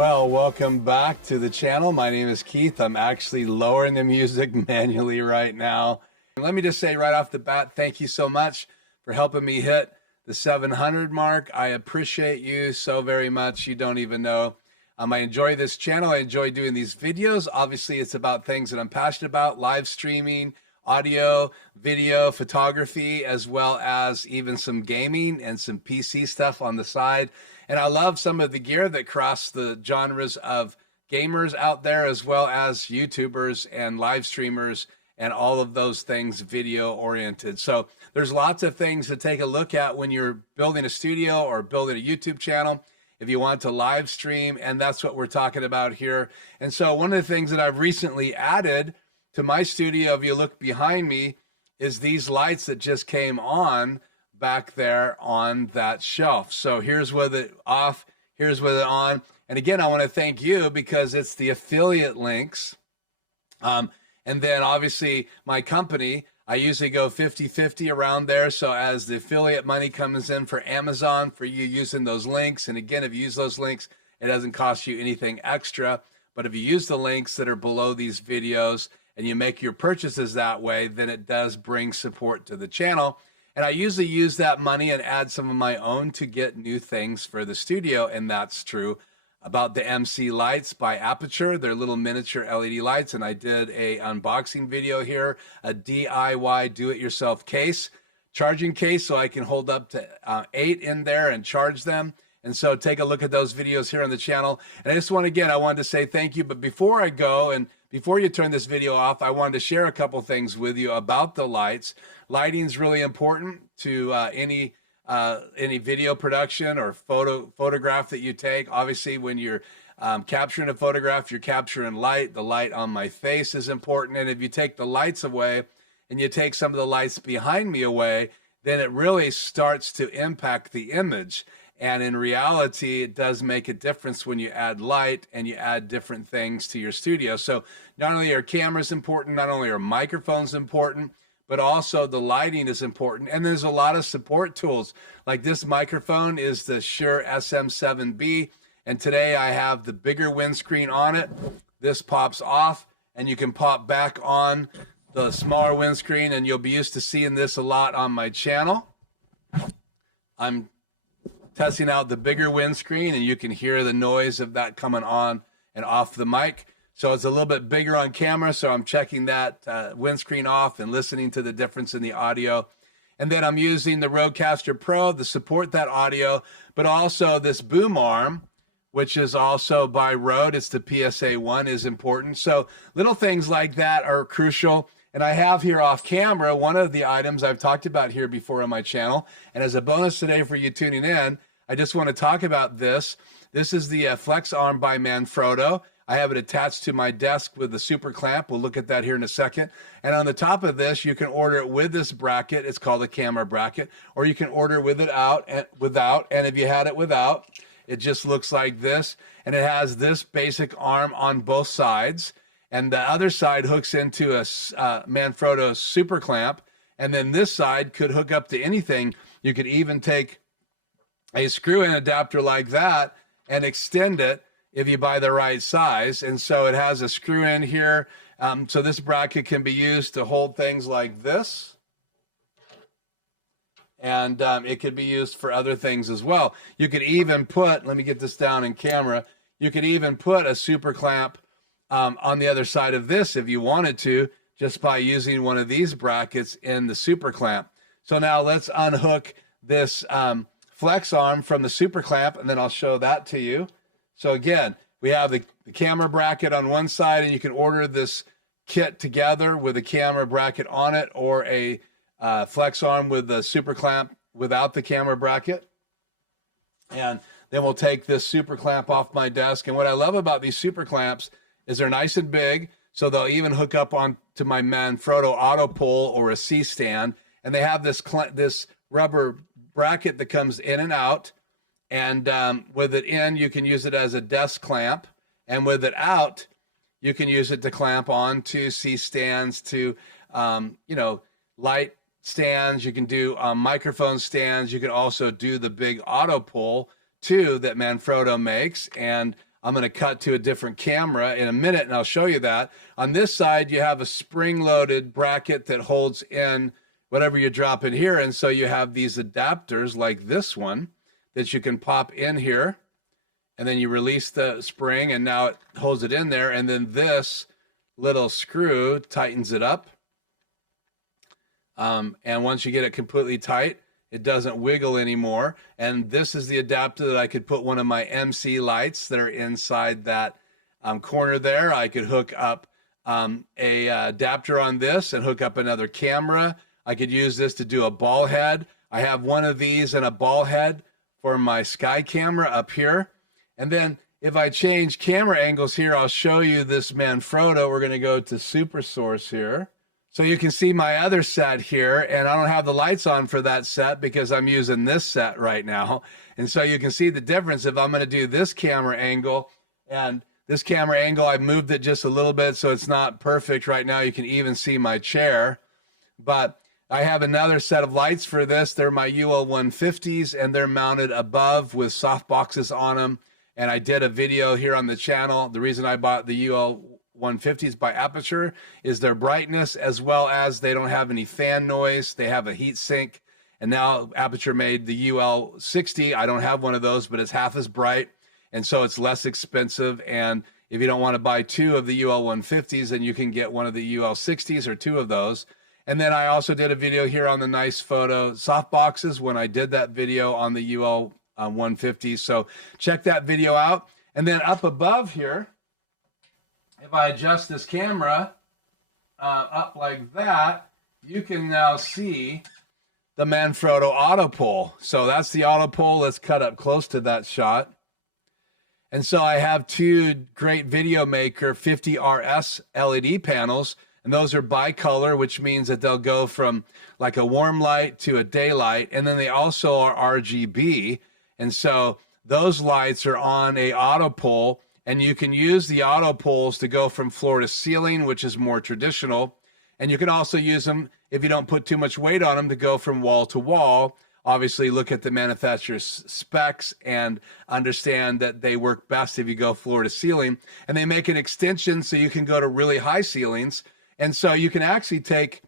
Well, welcome back to the channel. My name is Keith. I'm actually lowering the music manually right now. And let me just say right off the bat, thank you so much for helping me hit the 700 mark. I appreciate you so very much. You don't even know. I enjoy this channel. I enjoy doing these videos. Obviously, it's about things that I'm passionate about, live streaming, audio, video, photography, as well as even some gaming and some PC stuff on the side. And I love some of the gear that cross the genres of gamers out there, as well as YouTubers and live streamers and all of those things video oriented. So there's lots of things to take a look at when you're building a studio or building a YouTube channel, if you want to live stream, and that's what we're talking about here. And so one of the things that I've recently added to my studio, if you look behind me, is these lights that just came on back there on that shelf. So here's with it off, here's with it on. And again, I want to thank you because it's the affiliate links. And then obviously my company, I usually go 50-50 around there. So as the affiliate money comes in for Amazon, for you using those links, and again, if you use those links, it doesn't cost you anything extra. But if you use the links that are below these videos and you make your purchases that way, then it does bring support to the channel. And I usually use that money and add some of my own to get new things for the studio. And that's true about the MC lights by Aputure. They're little miniature LED lights. And I did a unboxing video here, a DIY do-it-yourself case, charging case, so I can hold up to 8 in there and charge them. And so take a look at those videos here on the channel. And I just want, again, I wanted to say thank you. But before I go, and before you turn this video off, I wanted to share a couple things with you about the lights. Lighting is really important to any video production or photograph that you take. Obviously, when you're capturing a photograph, you're capturing light. The light on my face is important. And if you take the lights away and you take some of the lights behind me away, then it really starts to impact the image. And in reality, it does make a difference when you add light and you add different things to your studio. So not only are cameras important, not only are microphones important, but also the lighting is important. And there's a lot of support tools. Like this microphone is the Shure SM7B. And today I have the bigger windscreen on it. This pops off and you can pop back on the smaller windscreen, and you'll be used to seeing this a lot on my channel. I'm testing out the bigger windscreen, and you can hear the noise of that coming on and off the mic. So it's a little bit bigger on camera, so I'm checking that windscreen off and listening to the difference in the audio. And then I'm using the Rodecaster Pro to support that audio, but also this boom arm, which is also by Rode. It's the PSA-1 is important. So little things like that are crucial. And I have here off camera one of the items I've talked about here before on my channel. And as a bonus today for you tuning in, I just want to talk about this. This is the Flex Arm by Manfrotto. I have it attached to my desk with the super clamp. We'll look at that here in a second. And on the top of this, you can order it with this bracket. It's called a camera bracket. Or you can order it with it out and without. And if you had it without, it just looks like this. And it has this basic arm on both sides. And the other side hooks into a Manfrotto super clamp. And then this side could hook up to anything. You could even take a screw-in adapter like that and extend it if you buy the right size. And so it has a screw-in here. So this bracket can be used to hold things like this. And it could be used for other things as well. You could even put, let me get this down in camera, you could even put a super clamp on the other side of this if you wanted to, just by using one of these brackets in the super clamp. So now let's unhook this flex arm from the super clamp, and then I'll show that to you. So again, we have the camera bracket on one side, and you can order this kit together with a camera bracket on it, or a flex arm with the super clamp without the camera bracket. And then we'll take this super clamp off my desk. And what I love about these super clamps is they're nice and big, so they'll even hook up on to my Manfrotto auto pole or a C-stand. And they have this rubber bracket that comes in and out. And with it in, you can use it as a desk clamp. And with it out, you can use it to clamp on to C-stands, to, light stands. You can do microphone stands. You can also do the big auto pull too that Manfrotto makes. And I'm going to cut to a different camera in a minute, and I'll show you that. On this side, you have a spring-loaded bracket that holds in whatever you drop in here, and so you have these adapters like this one that you can pop in here, and then you release the spring, and now it holds it in there, and then this little screw tightens it up. And once you get it completely tight, it doesn't wiggle anymore. And this is the adapter that I could put one of my MC lights that are inside that corner there. I could hook up a adapter on this and hook up another camera. I could use this to do a ball head. I have one of these and a ball head for my sky camera up here. And then if I change camera angles here, I'll show you this Manfrotto. We're going to go to Super Source here. So you can see my other set here, and I don't have the lights on for that set because I'm using this set right now. And so you can see the difference if I'm going to do this camera angle, and this camera angle, I've moved it just a little bit so it's not perfect right now. You can even see my chair, but I have another set of lights for this. They're my UL 150s, and they're mounted above with soft boxes on them. And I did a video here on the channel. The reason I bought the UL 150s by Aputure is their brightness, as well as they don't have any fan noise. They have a heat sink, and now Aputure made the UL 60. I don't have one of those, but it's half as bright, and so it's less expensive. And if you don't want to buy two of the UL 150s, then you can get one of the UL 60s or two of those. And then I also did a video here on the Nice Photo soft boxes when I did that video on the UL 150s. So check that video out. And then up above here, if I adjust this camera up like that, you can now see the Manfrotto auto pull. So that's the auto pull. Let's cut up close to that shot. And so I have two great Video Maker 50RS LED panels, and those are bicolor, which means that they'll go from like a warm light to a daylight. And then they also are RGB. And so those lights are on a auto pull. And you can use the auto pulls to go from floor to ceiling, which is more traditional. And you can also use them, if you don't put too much weight on them, to go from wall to wall. Obviously, look at the manufacturer's specs and understand that they work best if you go floor to ceiling. And they make an extension so you can go to really high ceilings. And so you can actually take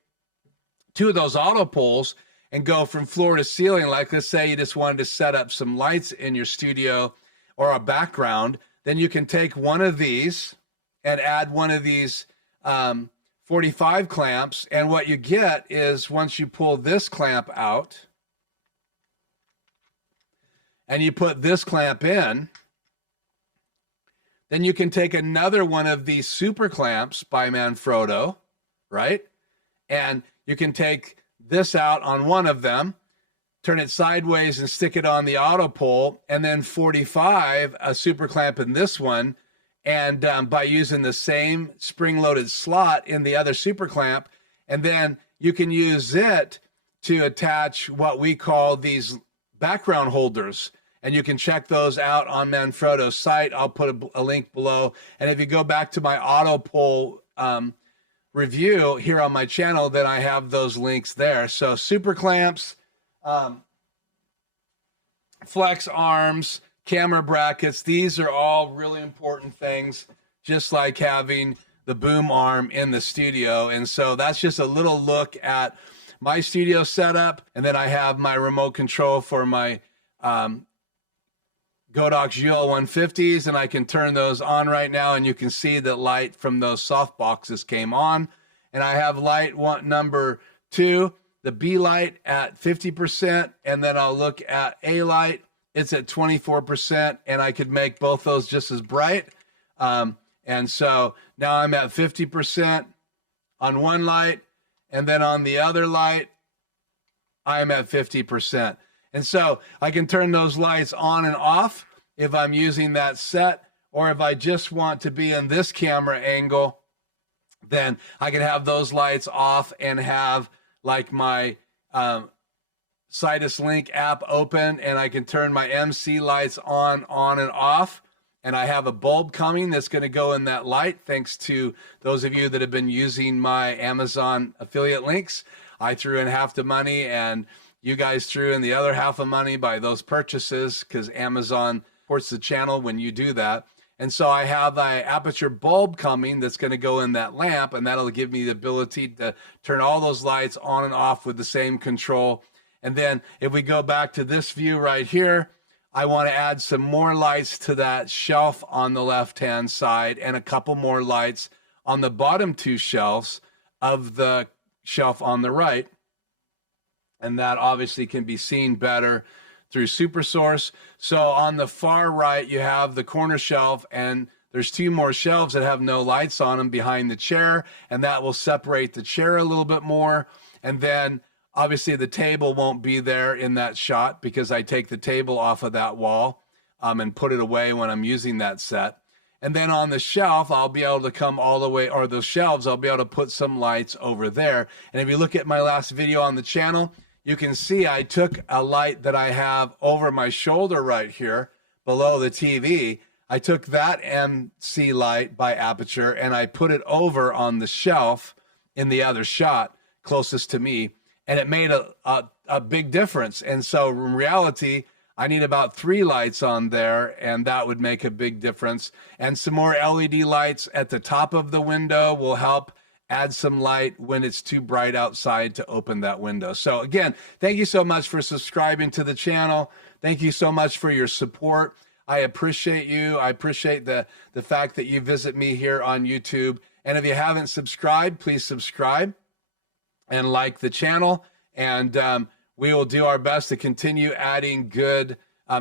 two of those auto pulls and go from floor to ceiling. Like, let's say you just wanted to set up some lights in your studio or a background. Then you can take one of these and add one of these 45 clamps. And what you get is, once you pull this clamp out and you put this clamp in, then you can take another one of these super clamps by Manfrotto, right? And you can take this out on one of them, turn it sideways and stick it on the auto pull, and then 45, a super clamp in this one. And by using the same spring-loaded slot in the other super clamp, and then you can use it to attach what we call these background holders. And you can check those out on Manfrotto's site. I'll put a link below. And if you go back to my auto pull review here on my channel, then I have those links there. So super clamps, flex arms, camera brackets, these are all really important things, just like having the boom arm in the studio. And so that's just a little look at my studio setup. And then I have my remote control for my Godox UL 150s, and I can turn those on right now, and you can see that light from those soft boxes came on. And I have light number 2, the B light, at 50%, and then I'll look at A light. It's at 24%, and I could make both those just as bright. And so now I'm at 50% on one light, and then on the other light, I'm at 50%. And so I can turn those lights on and off if I'm using that set, or if I just want to be in this camera angle, then I can have those lights off and have like my Sidus Link app open, and I can turn my MC lights on and off. And I have a bulb coming that's going to go in that light, thanks to those of you that have been using my Amazon affiliate links. I threw in half the money, and you guys threw in the other half of money by those purchases, because Amazon supports the channel when you do that. And so I have an Aputure bulb coming that's going to go in that lamp, and that'll give me the ability to turn all those lights on and off with the same control. And then if we go back to this view right here, I want to add some more lights to that shelf on the left-hand side and a couple more lights on the bottom two shelves of the shelf on the right. And that obviously can be seen better through SuperSource. So on the far right, you have the corner shelf, and there's two more shelves that have no lights on them behind the chair, and that will separate the chair a little bit more. And then obviously the table won't be there in that shot because I take the table off of that wall and put it away when I'm using that set. And then on the shelf, I'll be able to come all the way, or those shelves, I'll be able to put some lights over there. And if you look at my last video on the channel, you can see I took a light that I have over my shoulder right here below the TV. I took that MC light by Aputure and I put it over on the shelf in the other shot closest to me, and it made a big difference. And so in reality, I need about 3 lights on there, and that would make a big difference. And some more LED lights at the top of the window will help add some light when it's too bright outside to open that window. So again, thank you so much for subscribing to the channel. Thank you so much for your support. I appreciate you. I appreciate the fact that you visit me here on YouTube. And if you haven't subscribed, please subscribe and like the channel. And we will do our best to continue adding good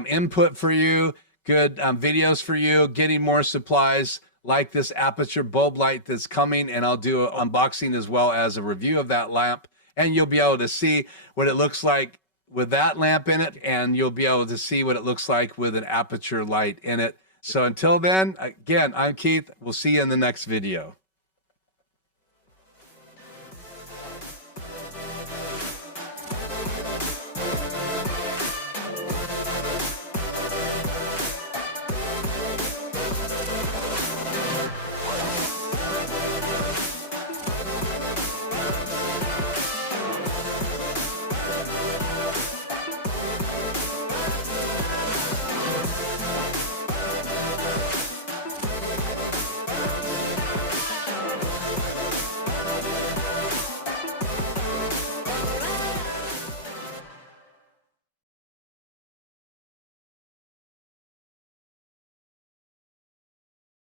input for you, good videos for you, getting more supplies like this Aputure bulb light that's coming, and I'll do an unboxing as well as a review of that lamp, and you'll be able to see what it looks like with that lamp in it, and you'll be able to see what it looks like with an Aputure light in it. So until then, again, I'm Keith. We'll see you in the next video.